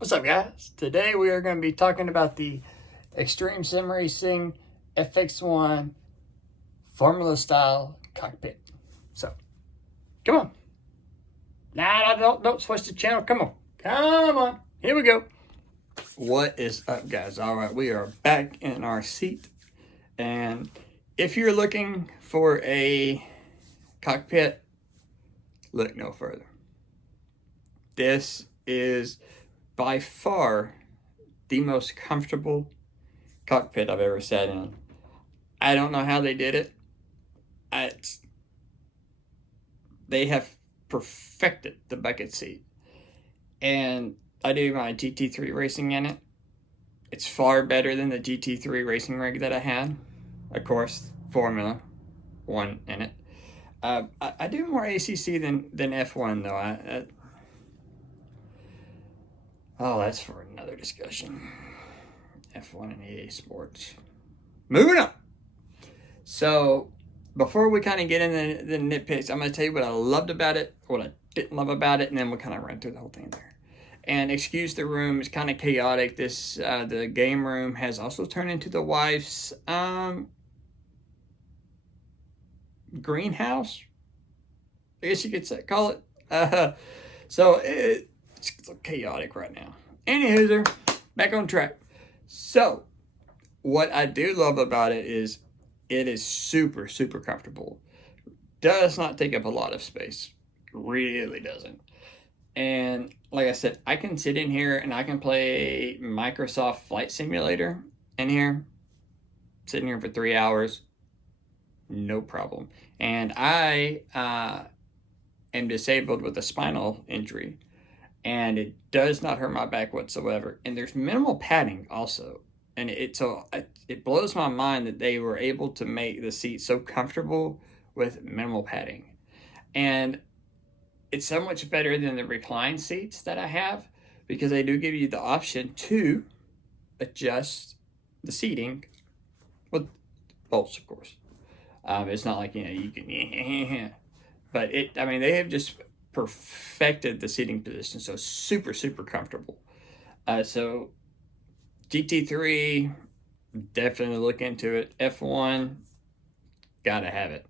What's up, guys? Today we are going to be talking about the Extreme Sim Racing FX1 Formula Style Cockpit. So, come on. Nah, don't switch the channel. Come on. Here we go. What is up, guys? All right, we are back in our seat. And if you're looking for a cockpit, look no further. This is by far the most comfortable cockpit I've ever sat in. I don't know how they did it. They have perfected the bucket seat. And I do my GT3 racing in it. It's far better than the GT3 racing rig that I had. Of course, Formula 1 in it. I do more ACC than F1 though. That's for another discussion. F1 and EA Sports. Moving on. So, before we kind of get into the nitpicks, I'm going to tell you what I loved about it, what I didn't love about it, and then we'll kind of run through the whole thing there. And excuse the room, it's kind of chaotic. The game room has also turned into the wife's greenhouse, I guess you could call it. So it's chaotic right now. Anywho, back on track. So, what I do love about it is super, super comfortable. Does not take up a lot of space. Really doesn't. And like I said, I can sit in here and I can play Microsoft Flight Simulator in here. Sitting here for 3 hours. No problem. And I am disabled with a spinal injury. And it does not hurt my back whatsoever. And there's minimal padding also. And it blows my mind that they were able to make the seat so comfortable with minimal padding. And it's so much better than the recline seats that I have because they do give you the option to adjust the seating with bolts, of course. It's not like, you can, but they have just perfected the seating position. So super, super comfortable. So GT3, definitely look into it. F1, gotta have it.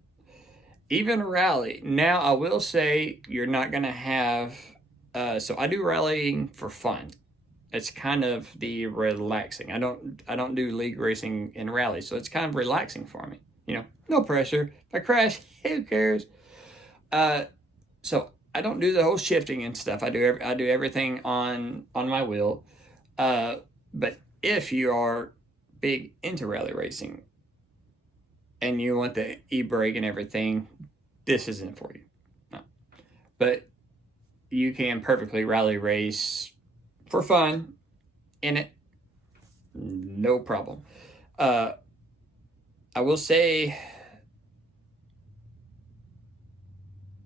Even rally. Now, I will say you're not going to have... so I do rallying for fun. It's kind of the relaxing. I don't do league racing in rally, so it's kind of relaxing for me. No pressure. If I crash, who cares? So I don't do the whole shifting and stuff. I do everything on my wheel. But if you are big into rally racing and you want the e-brake and everything, this isn't for you. No. But you can perfectly rally race for fun in it. No problem. I will say,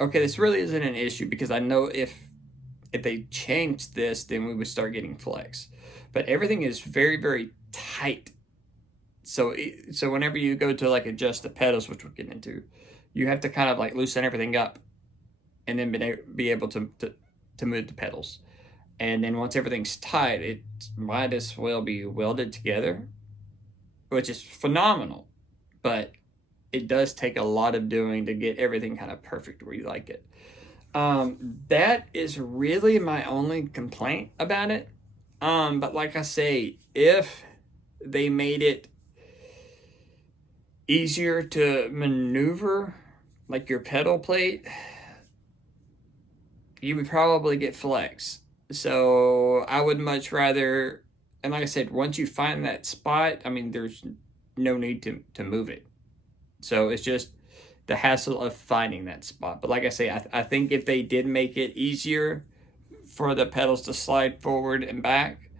okay, this really isn't an issue because I know if they changed this, then we would start getting flex. But everything is very, very tight. So whenever you go to adjust the pedals, which we'll get into, you have to kind of loosen everything up and then be able to move the pedals. And then once everything's tight, it might as well be welded together, which is phenomenal. But it does take a lot of doing to get everything kind of perfect where you like it. That is really my only complaint about it. But like I say, if they made it easier to maneuver, like your pedal plate, you would probably get flex. So I would much rather, and like I said, once you find that spot, there's no need to move it. So it's just the hassle of finding that spot. But like I say, I think if they did make it easier for the pedals to slide forward and back,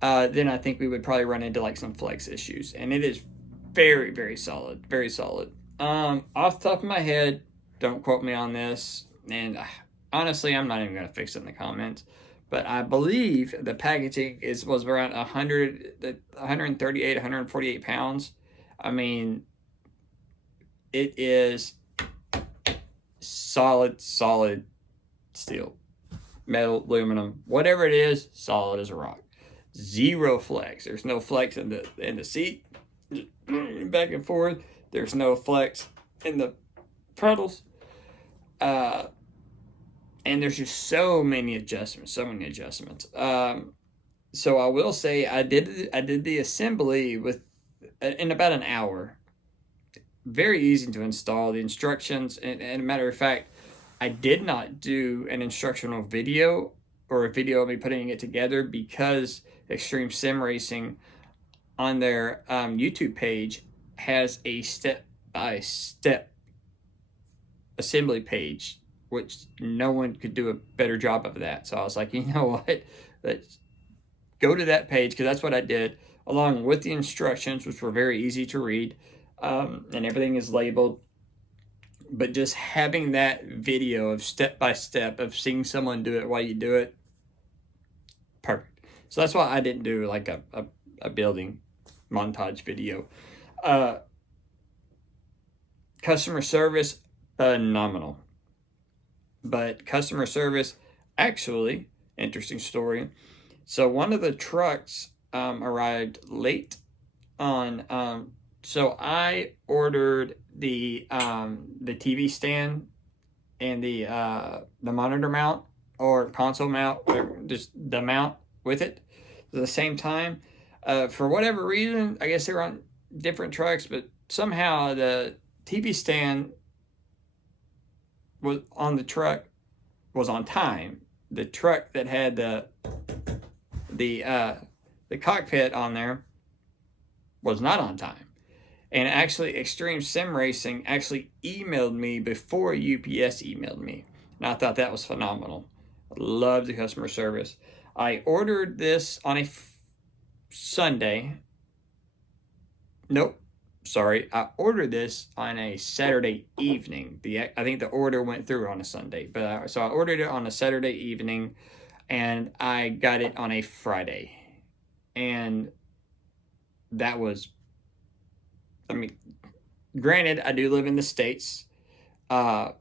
then I think we would probably run into some flex issues. And it is very, very solid. Very solid. Off the top of my head, don't quote me on this. And honestly, I'm not even going to fix it in the comments. But I believe the packaging was around 138, 148 pounds. It is solid steel. metal, aluminum, whatever it is, solid as a rock. Zero flex. There's no flex in the seat, back and forth. There's no flex in the pedals. And there's just so many adjustments. So I will say I did the assembly in about an hour. Very easy to install. The instructions, and a matter of fact, I did not do an instructional video or a video of me putting it together because Extreme Sim Racing on their YouTube page has a step-by-step assembly page, which no one could do a better job of that. So I was like, you know what? Let's go to that page, because that's what I did, along with the instructions, which were very easy to read, and everything is labeled. But just having that video of step-by-step of seeing someone do it while you do it, perfect. So that's why I didn't do like a building montage video. Customer service, phenomenal. But customer service, actually, interesting story. So one of the trucks arrived late on. So I ordered the TV stand and the monitor mount or console mount, whatever, just the mount with it at the same time. For whatever reason, I guess they were on different trucks, but somehow the TV stand was on the truck was on time. The truck that had the cockpit on there was not on time. And actually, Extreme Sim Racing actually emailed me before UPS emailed me. And I thought that was phenomenal. I love the customer service. I ordered this on a Sunday. Nope. Sorry. I ordered this on a Saturday evening. I think the order went through on a Sunday. But so I ordered it on a Saturday evening, and I got it on a Friday. And that was, I mean, granted, I do live in the States. The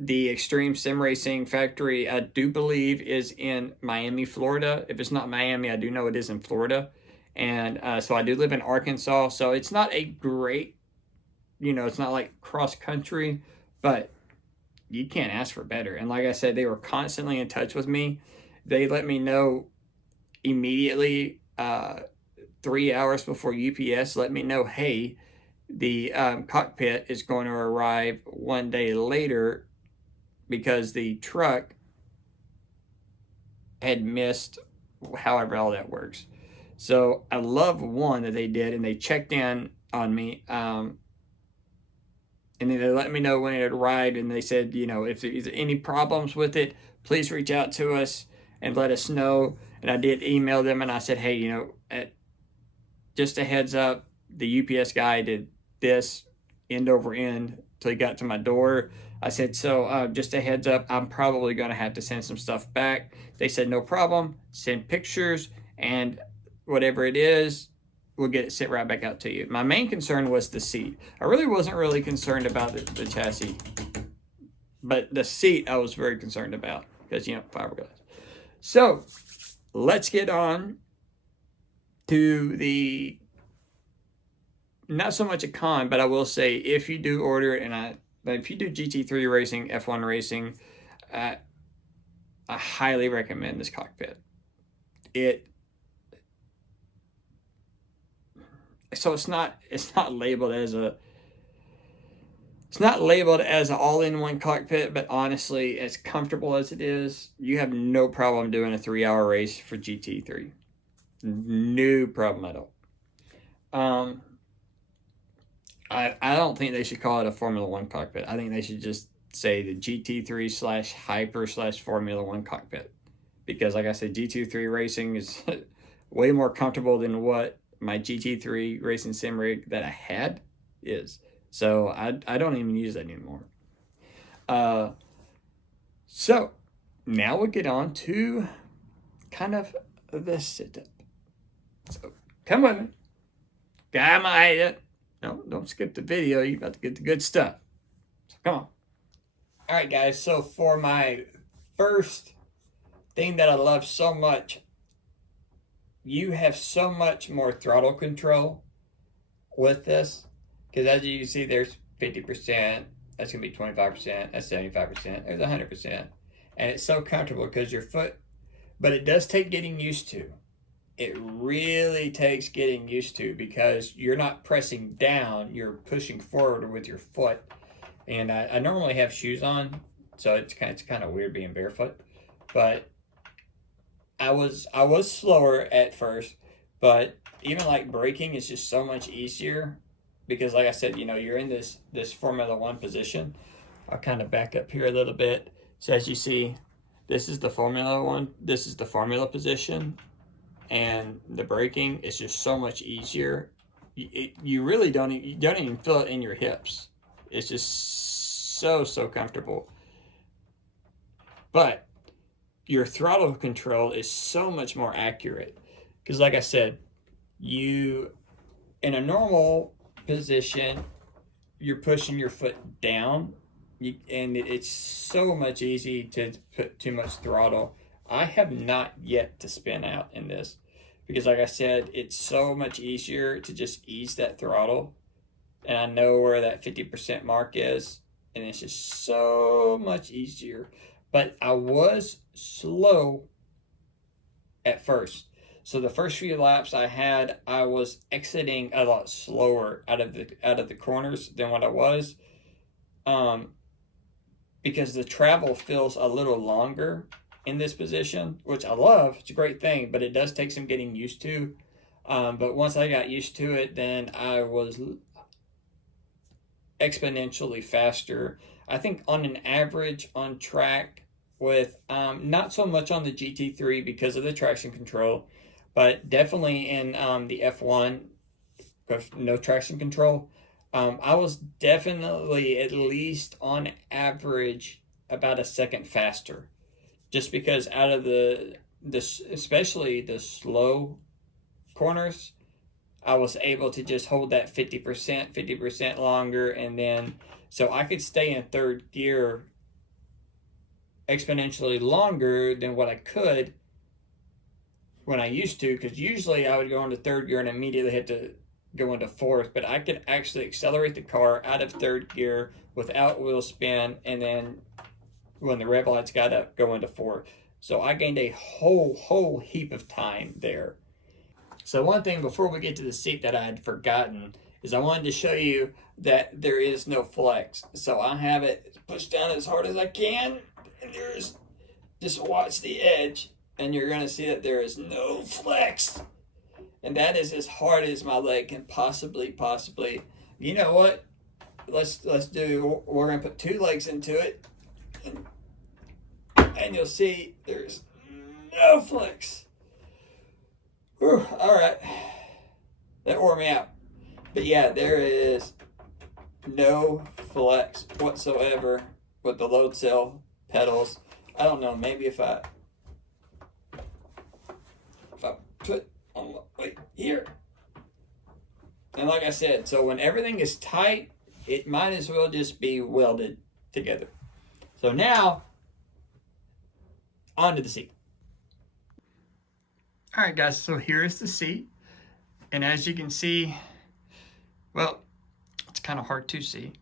Extreme Sim Racing factory, I do believe, is in Miami, Florida. If it's not Miami, I do know it is in Florida. And so I do live in Arkansas. So it's not a great, it's not like cross country, but you can't ask for better. And like I said, they were constantly in touch with me. They let me know immediately, 3 hours before UPS, let me know, hey, the cockpit is going to arrive one day later because the truck had missed, however all that works. So I love one that they did, and they checked in on me, and then they let me know when it arrived, and they said, if there's any problems with it, please reach out to us and let us know. And I did email them, and I said, hey, just a heads up, the UPS guy did this end over end till he got to my door. I said, so just a heads up, I'm probably going to have to send some stuff back. They said, no problem, send pictures, and whatever it is, we'll get it sent right back out to you. My main concern was the seat. I really wasn't really concerned about the chassis, but the seat I was very concerned about because, fiberglass. So let's get on to the, not so much a con, but I will say, if you do order it, if you do GT3 racing, F1 racing, I highly recommend this cockpit. So it's not labeled as an all-in-one cockpit, but honestly, as comfortable as it is, you have no problem doing a 3-hour race for GT3. No problem at all. I don't think they should call it a Formula One cockpit. I think they should just say the GT3 / Hyper / Formula One cockpit. Because like I said, GT3 racing is way more comfortable than what my GT3 racing sim rig that I had is. So I don't even use that anymore. So now we'll get on to kind of the setup. So come with me. Got my head. No, don't skip the video. You're about to get the good stuff. So come on. All right, guys. So for my first thing that I love so much, you have so much more throttle control with this, because as you can see, there's 50%, that's going to be 25%, that's 75%, there's 100%. And it's so comfortable because your foot, but it does take getting used to. It really takes getting used to, because you're not pressing down, you're pushing forward with your foot. And I normally have shoes on, so it's kind of weird being barefoot. But I was slower at first, but even like braking is just so much easier, because like I said, you're in this Formula One position. I'll kind of back up here a little bit. So as you see, this is the Formula One. This is the Formula position, and the braking is just so much easier. You really don't even feel it in your hips. It's just so comfortable. But your throttle control is so much more accurate, because like I said, you in a normal position, you're pushing your foot down, and it's so much easy to put too much throttle. I have not yet to spin out in this, because like I said, it's so much easier to just ease that throttle, and I know where that 50% mark is, and it's just so much easier. But I was slow at first. So the first few laps I was exiting a lot slower out of the corners than what I was, because the travel feels a little longer in this position, which I love. It's a great thing, but it does take some getting used to. But once I got used to it, then I was exponentially faster. I think on an average on track, with not so much on the GT3 because of the traction control, but definitely in the F1, no traction control, I was definitely at least on average about a second faster, just because out of especially the slow corners, I was able to just hold that 50% longer, and then so I could stay in third gear exponentially longer than what I could when I used to, because usually I would go into third gear and immediately had to go into fourth, but I could actually accelerate the car out of third gear without wheel spin, and then when the rev lights got up, go into fourth. So I gained a whole heap of time there. So one thing before we get to the seat that I had forgotten is I wanted to show you that there is no flex. So I have it pushed down as hard as I can, and there's, just watch the edge, and you're going to see that there is no flex. And that is as hard as my leg can possibly. You know what? Let's do, we're going to put two legs into it, and you'll see there's no flex. Whew, all right. That wore me out. But yeah, there is no flex whatsoever with the load cell pedals. I don't know, maybe if I put on right here. And like I said, so when everything is tight, it might as well just be welded together. So now, onto the seat. All right, guys, so here is the seat. And as you can see, well, it's kind of hard to see.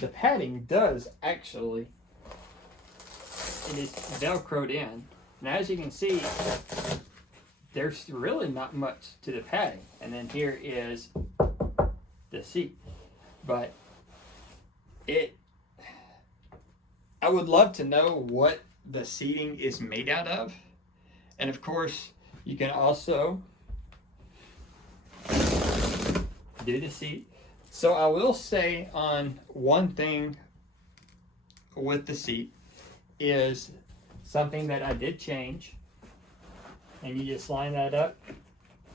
The padding does actually, it is Velcroed in. And as you can see, there's really not much to the padding. And then here is the seat. But I would love to know what the seating is made out of. And of course, you can also do the seat. So I will say on one thing with the seat is something that I did change. And you just line that up,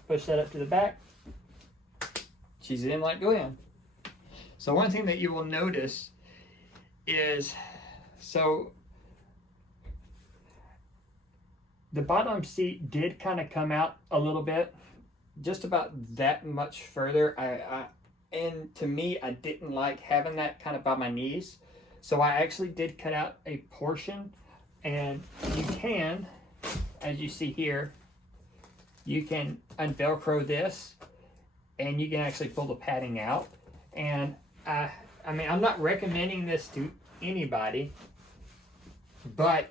push that up to the back, she's in like Glenn. So one thing that you will notice is, so the bottom seat did kind of come out a little bit, just about that much further. And to me, I didn't like having that kind of by my knees. So I actually did cut out a portion And you can, as you see here, you can unvelcro this and you can actually pull the padding out. And I mean, I'm not recommending this to anybody, but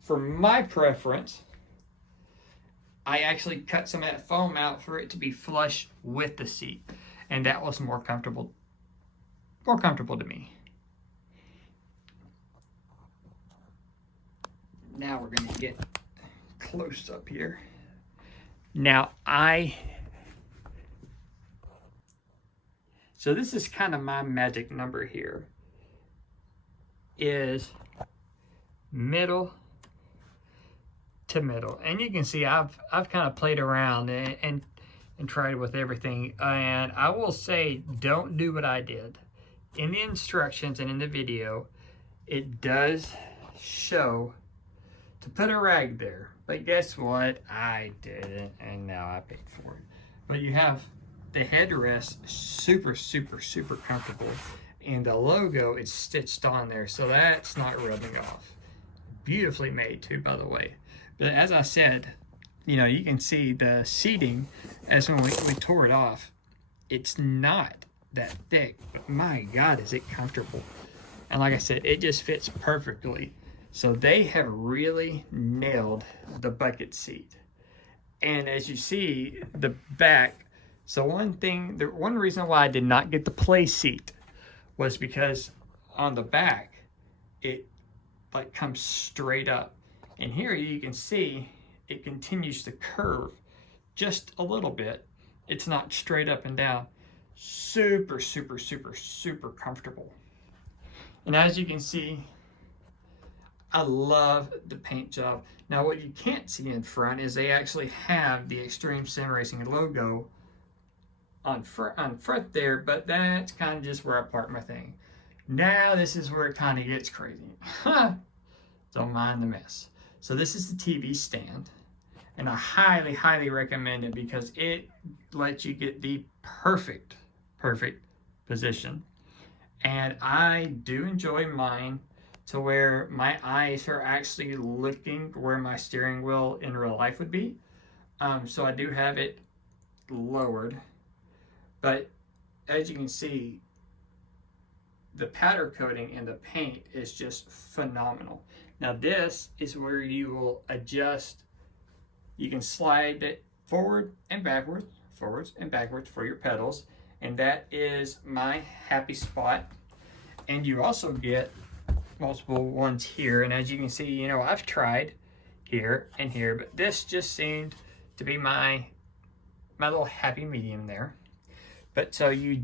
for my preference, I actually cut some of that foam out for it to be flush with the seat. And that was more comfortable to me. Now we're gonna get close up here. Now so this is kind of my magic number here, is middle to middle. And you can see I've kind of played around and tried with everything. And I will say, don't do what I did. In the instructions and in the video, it does show to put a rag there. But guess what? I didn't, and now I paid for it. But you have the headrest, super, super, super comfortable. And the logo is stitched on there, so that's not rubbing off. Beautifully made too, by the way. But as I said, you know, you can see the seating as when we tore it off. It's not that thick, but my God, is it comfortable. And like I said, it just fits perfectly. So they have really nailed the bucket seat. And as you see, the back, so one reason why I did not get the play seat was because on the back, it like comes straight up. And here you can see it continues to curve just a little bit. It's not straight up and down. Super, super, super, super comfortable. And as you can see, I love the paint job. Now what you can't see in front is they actually have the Extreme Sim Racing logo on front there, but that's kind of just where I park my thing. Now this is where it kind of gets crazy. Don't mind the mess. So this is the TV stand, and I highly, highly recommend it because it lets you get the perfect position. And I do enjoy mine to where my eyes are actually looking where my steering wheel in real life would be. So I do have it lowered, but as you can see, the powder coating and the paint is just phenomenal. Now this is where you will adjust. You can slide it forwards and backwards for your pedals. And that is my happy spot. And you also get multiple ones here. And as you can see, you know, I've tried here and here, but this just seemed to be my little happy medium there. But so you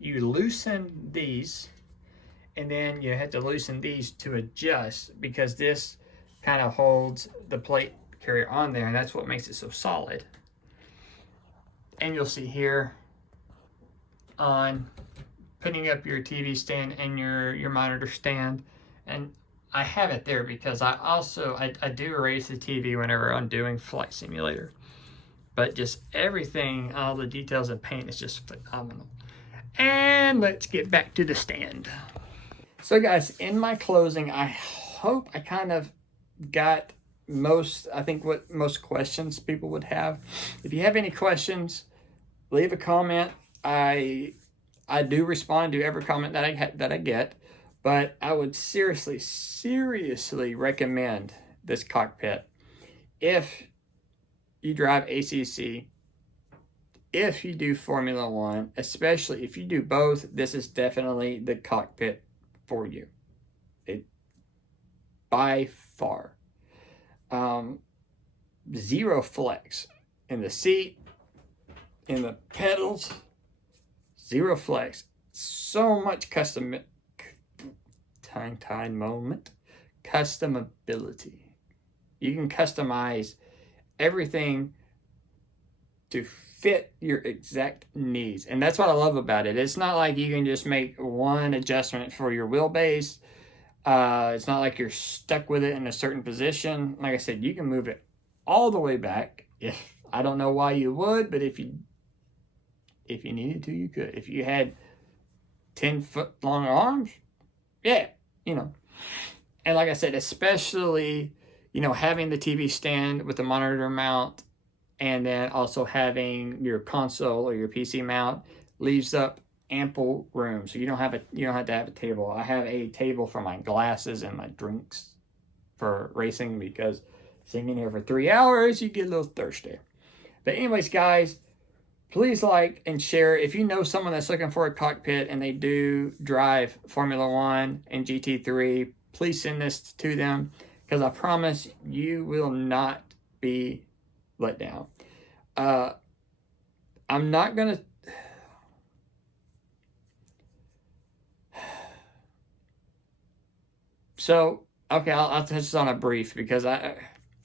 loosen these, and then you have to loosen these to adjust, because this kind of holds the plate carrier on there, and that's what makes it so solid. And you'll see here on putting up your TV stand and your monitor stand, and I have it there because I do raise the TV whenever I'm doing Flight Simulator. But just everything, all the details and paint is just phenomenal. And let's get back to the stand. So guys, in my closing, I hope I kind of got what most questions people would have. If you have any questions, leave a comment. I do respond to every comment that I get, but I would seriously recommend this cockpit if you drive ACC, if you do Formula One, especially if you do both. This is definitely the cockpit for you. It by far. Zero flex in the seat, in the pedals, zero flex. So much customability. You can customize everything to fit your exact needs. And that's what I love about it. It's not like you can just make one adjustment for your wheelbase. It's not like you're stuck with it in a certain position. Like I said, you can move it all the way back. I don't know why you would, but if you needed to, you could. If you had 10-foot long arms, yeah, you know. And like I said, especially, you know, having the TV stand with the monitor mount, and then also having your console or your PC mount leaves up ample room. So you don't have to have a table. I have a table for my glasses and my drinks for racing, because sitting in here for 3 hours, you get a little thirsty. But anyways, guys, please like and share. If you know someone that's looking for a cockpit and they do drive Formula One and GT3, please send this to them, because I promise you will not be let down. I'm not going to... So, okay, I'll touch on a brief, because I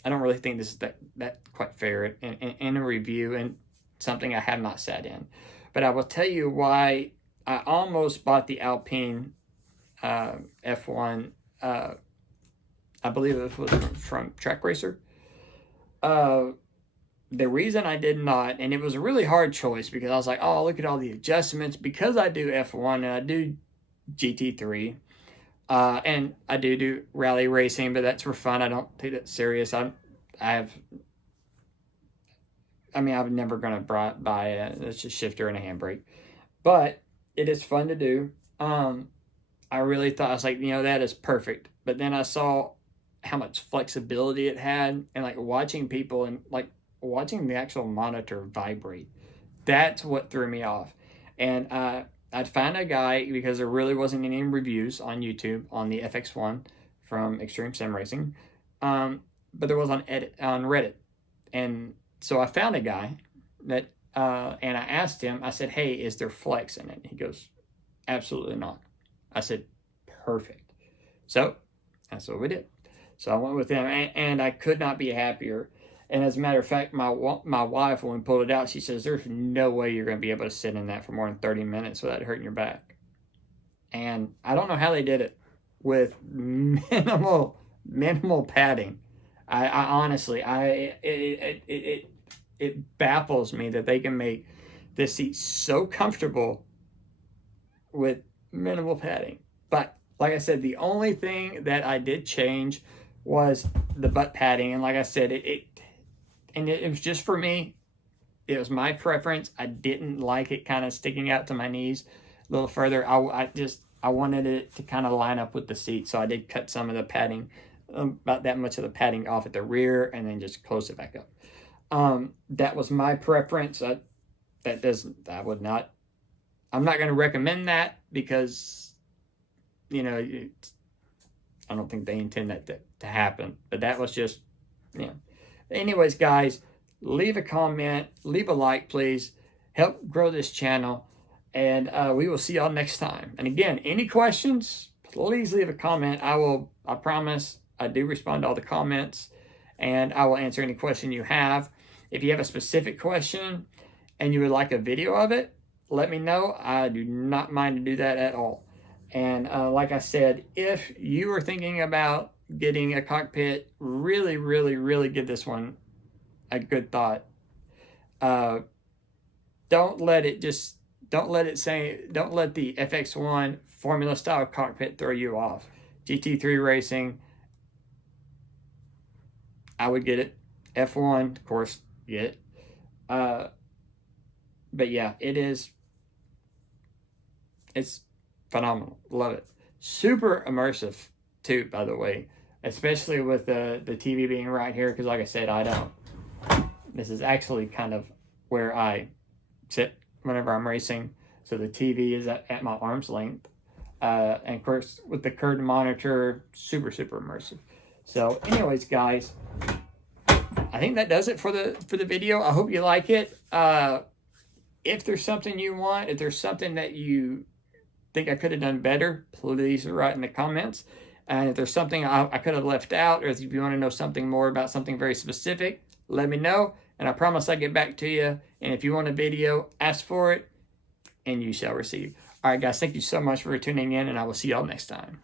don't really think this is that quite fair in a review, and something I have not sat in. But I will tell you why I almost bought the Alpine F1. I believe it was from Track Racer. The reason I did not, and it was a really hard choice, because I was like, oh, look at all the adjustments, because I do F1 and I do GT3. And I do rally racing, but that's for fun. I don't take that serious. I'm never going to buy a shifter and a handbrake, but it is fun to do. I really thought, I was like, you know, that is perfect. But then I saw how much flexibility it had, and like watching people and like watching the actual monitor vibrate. That's what threw me off. And I'd found a guy, because there really wasn't any reviews on YouTube on the FX1 from Extreme Sim Racing, but there was on Reddit. And so I found a guy that, and I asked him, I said, hey, is there flex in it? He goes, absolutely not. I said, perfect. So that's what we did. So I went with him, and I could not be happier. And as a matter of fact, my wife, when we pulled it out, she says, there's no way you're going to be able to sit in that for more than 30 minutes without hurting your back. And I don't know how they did it with minimal padding. I honestly, it baffles me that they can make this seat so comfortable with minimal padding. But like I said, the only thing that I did change was the butt padding. And like I said, it was just for me. It was my preference. I didn't like it kind of sticking out to my knees a little further. I wanted it to kind of line up with the seat. So I did cut some of the padding, about that much of the padding off at the rear, and then just close it back up. That was my preference. I'm not going to recommend that, because, you know, I don't think they intend that to happen. But that was just, you know. Anyways, guys, leave a comment, leave a like, please. Help grow this channel, and we will see y'all next time. And again, any questions, please leave a comment. I promise I do respond to all the comments, and I will answer any question you have. If you have a specific question and you would like a video of it, let me know. I do not mind to do that at all. And like I said, if you are thinking about getting a cockpit, really, really, really give this one a good thought. Don't let the FX1 Formula style cockpit throw you off. GT3 racing, I would get it. F1, of course, get it. But yeah, it's phenomenal. Love it. Super immersive too, by the way, especially with the TV being right here, because like I said, this is actually kind of where I sit whenever I'm racing. So the TV is at my arm's length. And of course, with the curved monitor, super, super immersive. So anyways, guys, I think that does it for the video. I hope you like it. If there's something you want, if there's something that you think I could have done better, please write in the comments. And if there's something I could have left out, or if you want to know something more about something very specific, let me know. And I promise I'll get back to you. And if you want a video, ask for it, and you shall receive. All right, guys, thank you so much for tuning in, and I will see y'all next time.